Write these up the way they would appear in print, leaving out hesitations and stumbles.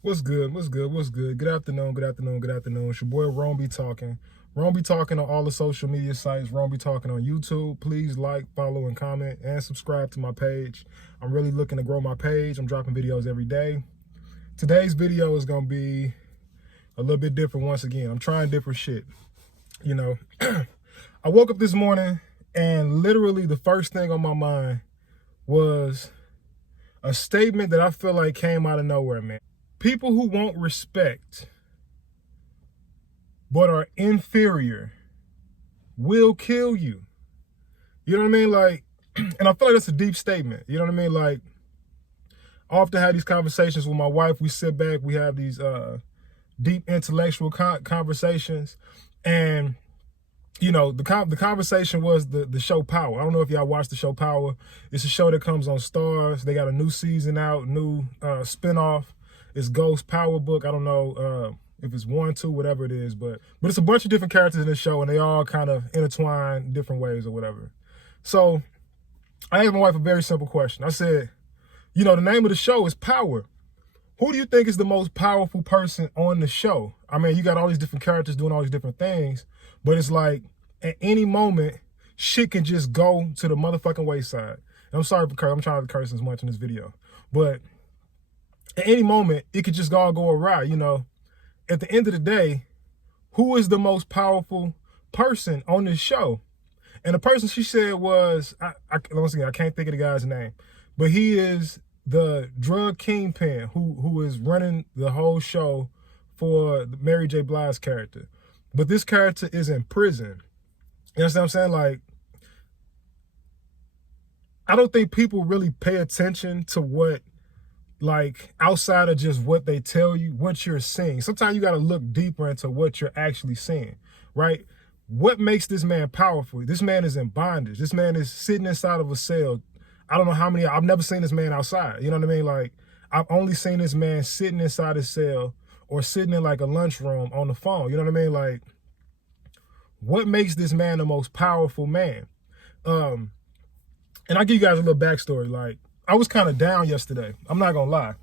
What's good? What's good? What's good? Good afternoon. Good afternoon. Good afternoon. It's your boy Rome be talking. Rome be talking on all the social media sites. Rome be talking on YouTube. Please like, follow, and comment, and subscribe to my page. I'm really looking to grow my page. I'm dropping videos every day. Today's video is gonna be a little bit different once again. I'm trying different shit. You know, I woke up this morning and literally the first thing on my mind was a statement that I feel like came out of nowhere, man. People who won't respect but are inferior will kill you. You know what I mean? Like, and I feel like that's a deep statement. You know what I mean? Like, I often have these conversations with my wife. We sit back, we have these deep intellectual conversations. And, you know, the conversation was the show Power. I don't know if y'all watched the show Power. It's a show that comes on Stars. They got a new season out, new spinoff. It's Ghost Power Book. I don't know if it's 1, 2, whatever it is, but it's a bunch of different characters in the show, and they all kind of intertwine different ways or whatever. So I asked my wife a very simple question. I said, you know, the name of the show is Power. Who do you think is the most powerful person on the show? I mean, you got all these different characters doing all these different things, but it's like at any moment, shit can just go to the motherfucking wayside. And I'm sorry for curse. I'm trying to curse as much in this video, but at any moment, it could just all go awry, you know. At the end of the day, who is the most powerful person on this show? And the person she said was, once again, I can't think of the guy's name, but he is the drug kingpin who is running the whole show for Mary J. Blige's character. But this character is in prison. You understand what I'm saying? Like, I don't think people really pay attention to what, like, outside of just what they tell you, what you're seeing. Sometimes you got to look deeper into what you're actually seeing, right? What makes this man powerful? This man is in bondage. This man is sitting inside of a cell. I don't know how many, I've never seen this man outside. You know what I mean? Like, I've only seen this man sitting inside his cell or sitting in like a lunchroom on the phone. You know what I mean? Like, what makes this man the most powerful man? And I'll give you guys a little backstory. Like, I was kind of down yesterday. I'm not gonna lie.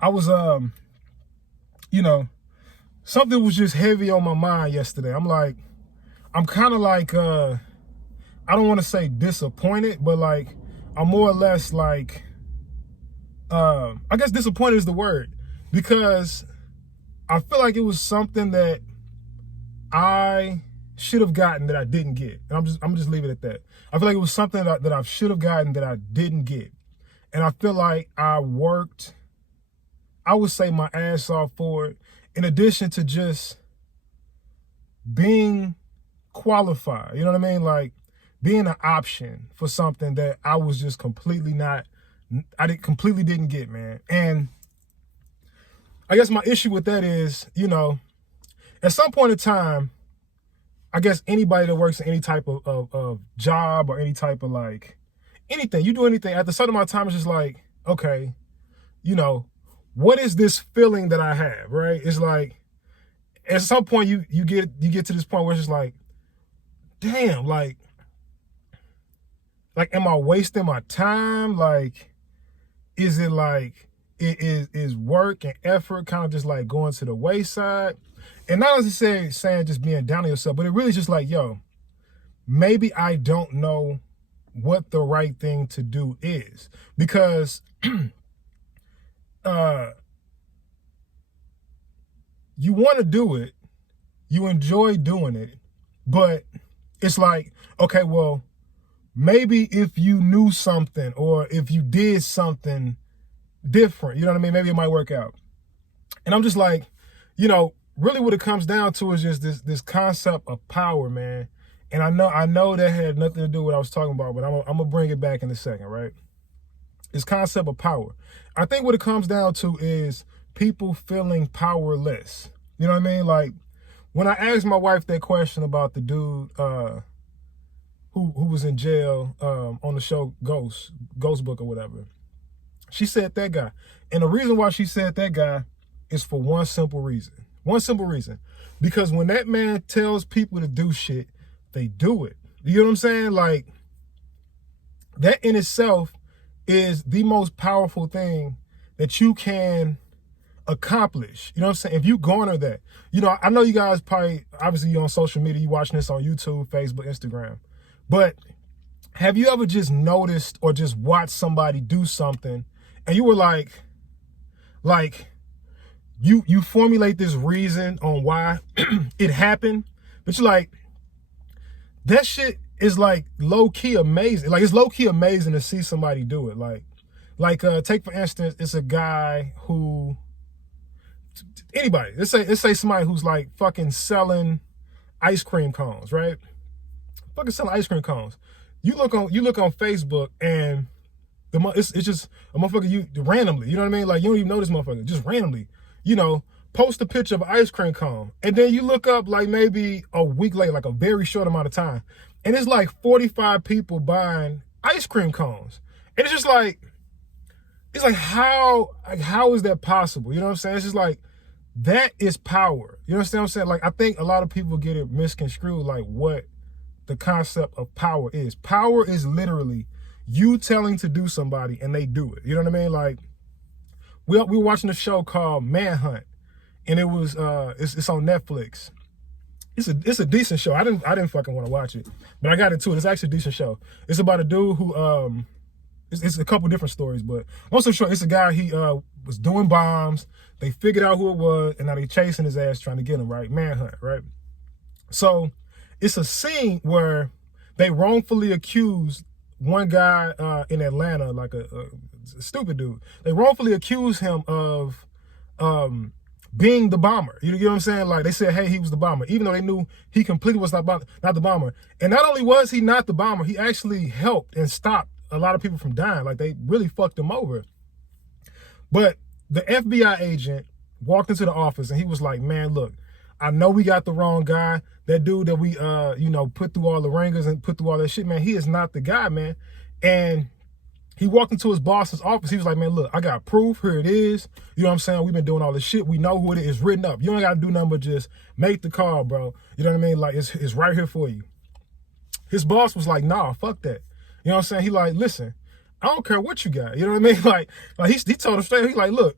I was, you know, something was just heavy on my mind yesterday. I'm kind of like, I don't want to say disappointed, but like, I'm more or less like, I guess disappointed is the word, because I feel like it was something that I should have gotten that I didn't get. And I'm just leave it at that. I feel like it was something that I should have gotten that I didn't get. And I feel like I worked, I would say, my ass off for it, in addition to just being qualified. You know what I mean? Like, being an option for something that I was just completely completely didn't get, man. And I guess my issue with that is, you know, at some point in time, I guess anybody that works in any type of job or any type of like, anything, you do anything, at the certain amount of time, it's just like, okay, you know, what is this feeling that I have, right? It's like, at some point you get to this point where it's just like, damn, like, am I wasting my time? Like, is it like, is work and effort kind of just like going to the wayside? And not necessarily saying just being down on yourself, but it really is just like, yo, maybe I don't know what the right thing to do is, because you want to do it, you enjoy doing it, but it's like, okay, well, maybe if you knew something or if you did something different, you know what I mean, maybe it might work out. And I'm just like, you know, really what it comes down to is just this concept of power, man. And I know that had nothing to do with what I was talking about, but I'm gonna bring it back in a second, right? This concept of power. I think what it comes down to is people feeling powerless. You know what I mean? Like, when I asked my wife that question about the dude who was in jail on the show Ghost Book or whatever, she said that guy. And the reason why she said that guy is for one simple reason. One simple reason. Because when that man tells people to do shit, they do it. You know what I'm saying? Like, that in itself is the most powerful thing that you can accomplish. You know what I'm saying? If you garner that, you know, I know you guys probably, obviously you're on social media, you watching this on YouTube, Facebook, Instagram, but have you ever just noticed or just watched somebody do something and you were like you formulate this reason on why it happened, but you're like, that shit is like low-key amazing. Like, it's low-key amazing to see somebody do it. Like take for instance, it's a guy who, anybody, let's say somebody who's like fucking selling ice cream cones, right? Fucking selling ice cream cones. You look on Facebook and it's just a motherfucker, you randomly, you know what I mean? Like, you don't even know this motherfucker, just randomly, you know, post a picture of an ice cream cone. And then you look up like maybe a week later, like a very short amount of time, and it's like 45 people buying ice cream cones. And it's just like, it's like, how is that possible? You know what I'm saying? It's just like, that is power. You understand what I'm saying? Like, I think a lot of people get it misconstrued, like what the concept of power is. Power is literally you telling to do somebody and they do it. You know what I mean? Like, we were watching a show called Manhunt, and it was it's on Netflix. It's a decent show. I didn't fucking want to watch it, but I got into it. It's actually a decent show. It's about a dude who it's a couple different stories, but long story short, it's a guy, he was doing bombs. They figured out who it was, and now they chasing his ass trying to get him, right? Manhunt, right? So it's a scene where they wrongfully accused one guy in Atlanta, like a stupid dude. They wrongfully accused him of being the bomber. You know what I'm saying? Like, they said, hey, he was the bomber, even though they knew he completely was not the bomber. And not only was he not the bomber, he actually helped and stopped a lot of people from dying. Like, they really fucked him over. But the FBI agent walked into the office and he was like, man, look, I know we got the wrong guy. That dude that we, you know, put through all the ringers and put through all that shit, man, he is not the guy, man. And he walked into his boss's office. He was like, man, look, I got proof. Here it is. You know what I'm saying? We've been doing all this shit. We know who it is. It's written up. You don't got to do nothing but just make the call, bro. You know what I mean? Like, it's right here for you. His boss was like, nah, fuck that. You know what I'm saying? He like, listen, I don't care what you got. You know what I mean? Like he told him straight. He like, look,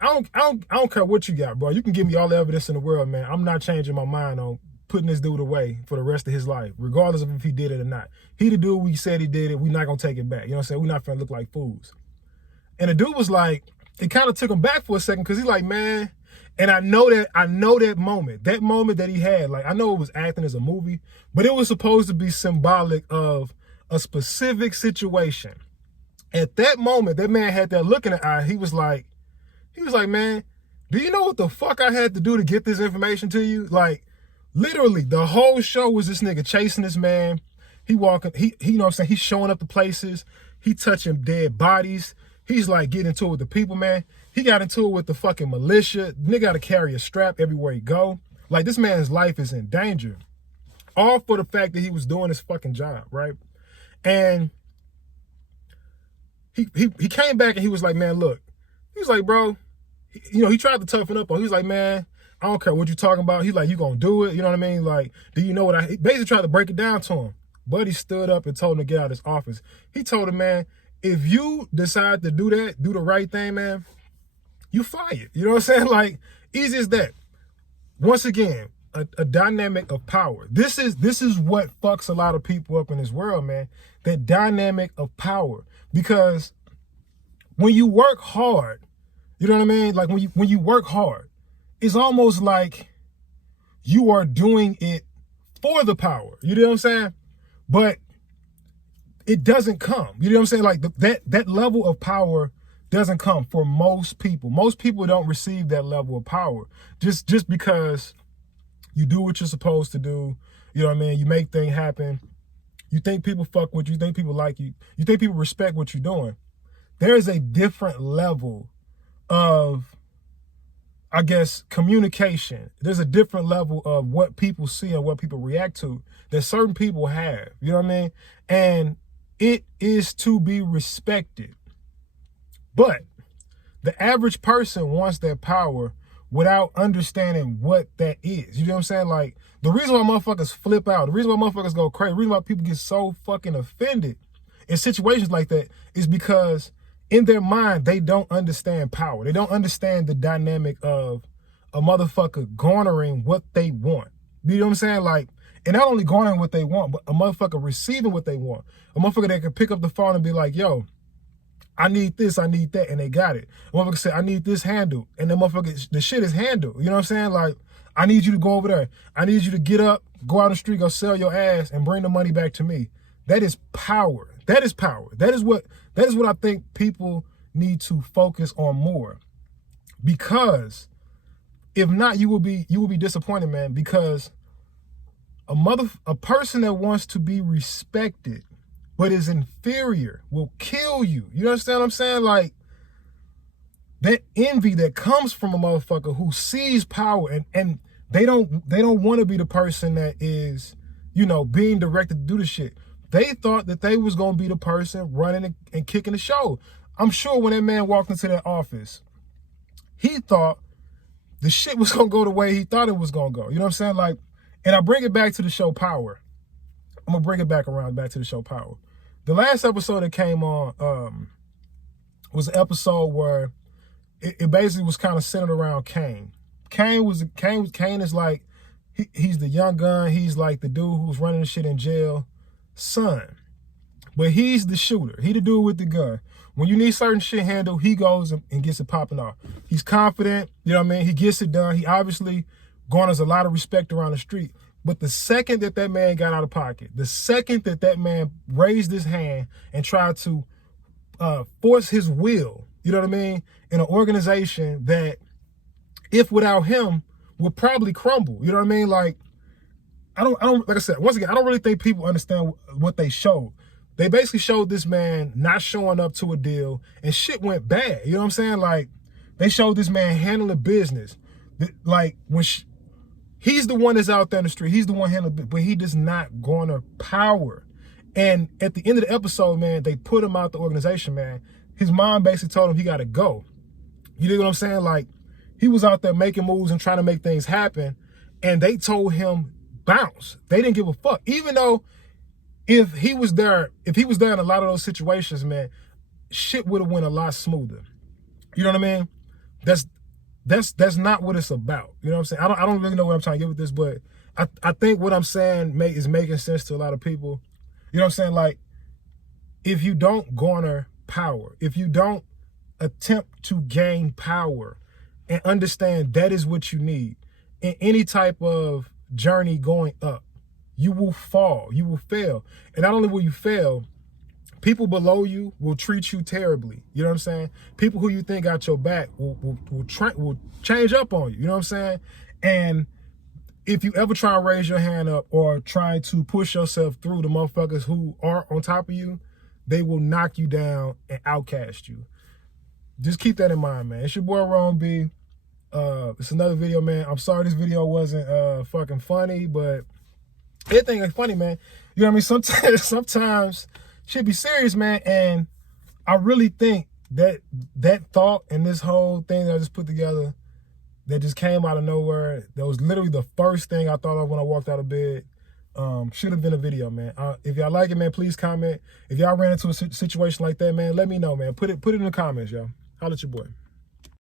I don't care what you got, bro. You can give me all the evidence in the world, man. I'm not changing my mind on putting this dude away for the rest of his life, regardless of if he did it or not. He the dude, we said he did it. We're not gonna take it back. You know what I'm saying? We're not gonna look like fools. And the dude was like, it kind of took him back for a second, because he's like, man. And I know that moment that he had, like, I know it was acting as a movie, but it was supposed to be symbolic of a specific situation. At that moment, that man had that look in the eye. He was like, man, do you know what the fuck I had to do to get this information to you? Like, literally, the whole show was this nigga chasing this man. He walking, he you know what I'm saying? He's showing up to places. He touching dead bodies. He's like getting into it with the people, man. He got into it with the fucking militia. Nigga got to carry a strap everywhere he go. Like, this man's life is in danger. All for the fact that he was doing his fucking job, right? And he came back and he was like, man, look. He was like, bro, you know, he tried to toughen up on. He was like, man, I don't care what you're talking about. He's like, you gonna do it? You know what I mean? Like, do you know what he basically tried to break it down to him. Buddy stood up and told him to get out of his office. He told him, man, if you decide to do that, do the right thing, man, you fired. You know what I'm saying? Like, easy as that. Once again, a dynamic of power. This is what fucks a lot of people up in this world, man. That dynamic of power. Because when you work hard, you know what I mean? Like, when you work hard, it's almost like you are doing it for the power. You know what I'm saying? But it doesn't come. You know what I'm saying? Like, that level of power doesn't come for most people. Most people don't receive that level of power just because you do what you're supposed to do. You know what I mean? You make things happen. You think people fuck with you. You think people like you. You think people respect what you're doing. There is a different level of, I guess, communication. There's a different level of what people see and what people react to that certain people have. You know what I mean? And it is to be respected. But the average person wants that power without understanding what that is. You know what I'm saying? Like, the reason why motherfuckers flip out, the reason why motherfuckers go crazy, the reason why people get so fucking offended in situations like that is because in their mind, they don't understand power. They don't understand the dynamic of a motherfucker garnering what they want. You know what I'm saying? Like, and not only garnering what they want, but a motherfucker receiving what they want. A motherfucker that can pick up the phone and be like, yo, I need this, I need that, and they got it. A motherfucker say, I need this handled, and the motherfucker, the shit is handled. You know what I'm saying? Like, I need you to go over there. I need you to get up, go out on the street, go sell your ass, and bring the money back to me. That is power. That is power. That is what I think people need to focus on more. Because if not, you will be disappointed, man. Because a person that wants to be respected but is inferior will kill you. You understand what I'm saying? Like, that envy that comes from a motherfucker who sees power and they don't want to be the person that is, you know, being directed to do the shit. They thought that they was going to be the person running and kicking the show. I'm sure when that man walked into that office, he thought the shit was going to go the way he thought it was going to go. You know what I'm saying? Like, and I bring it back to the show Power. I'm going to bring it back to the show Power. The last episode that came on was an episode where it basically was kind of centered around Kane. Kane is like, he's the young gun. He's like the dude who's running the shit in jail son. But he's the shooter. He the dude with the gun. When you need certain shit handled, he goes and gets it popping off. He's confident, you know what I mean? He gets it done. He obviously garners a lot of respect around the street. But the second that man got out of pocket, the second that man raised his hand and tried to force his will, you know what I mean, in an organization that, if without him, would probably crumble. You know what I mean? Like, I don't, like I said, once again, I don't really think people understand what they showed. They basically showed this man not showing up to a deal and shit went bad. You know what I'm saying? Like, they showed this man handling business. Like, when he's the one that's out there in the street, he's the one handling it, but he does not garner power. And at the end of the episode, man, they put him out the organization, man. His mom basically told him he got to go. You know what I'm saying? Like, he was out there making moves and trying to make things happen, and they told him bounce. They didn't give a fuck. Even though if he was there in a lot of those situations, man, shit would have went a lot smoother. You know what I mean? That's not what it's about. You know what I'm saying? I don't really know what I'm trying to get with this, but I think what I'm saying is making sense to a lot of people. You know what I'm saying? Like, if you don't garner power, if you don't attempt to gain power and understand that is what you need in any type of journey going up, you will fall, you will fail. And not only will you fail, people below you will treat you terribly. You know what I'm saying? People who you think got your back will change up on you. You know what I'm saying? And if you ever try to raise your hand up or try to push yourself through the motherfuckers who are on top of you, they will knock you down and outcast you. Just keep that in mind, man. It's your boy Ron B. It's another video, man. I'm sorry this video wasn't fucking funny, but everything ain't funny, man. You know what I mean? Sometimes shit be serious, man. And I really think that thought and this whole thing that I just put together that just came out of nowhere, that was literally the first thing I thought of when I walked out of bed, should have been a video, man. If y'all like it, man, please comment. If y'all ran into a situation like that, man, let me know, man. Put it in the comments, y'all. Holla at your boy.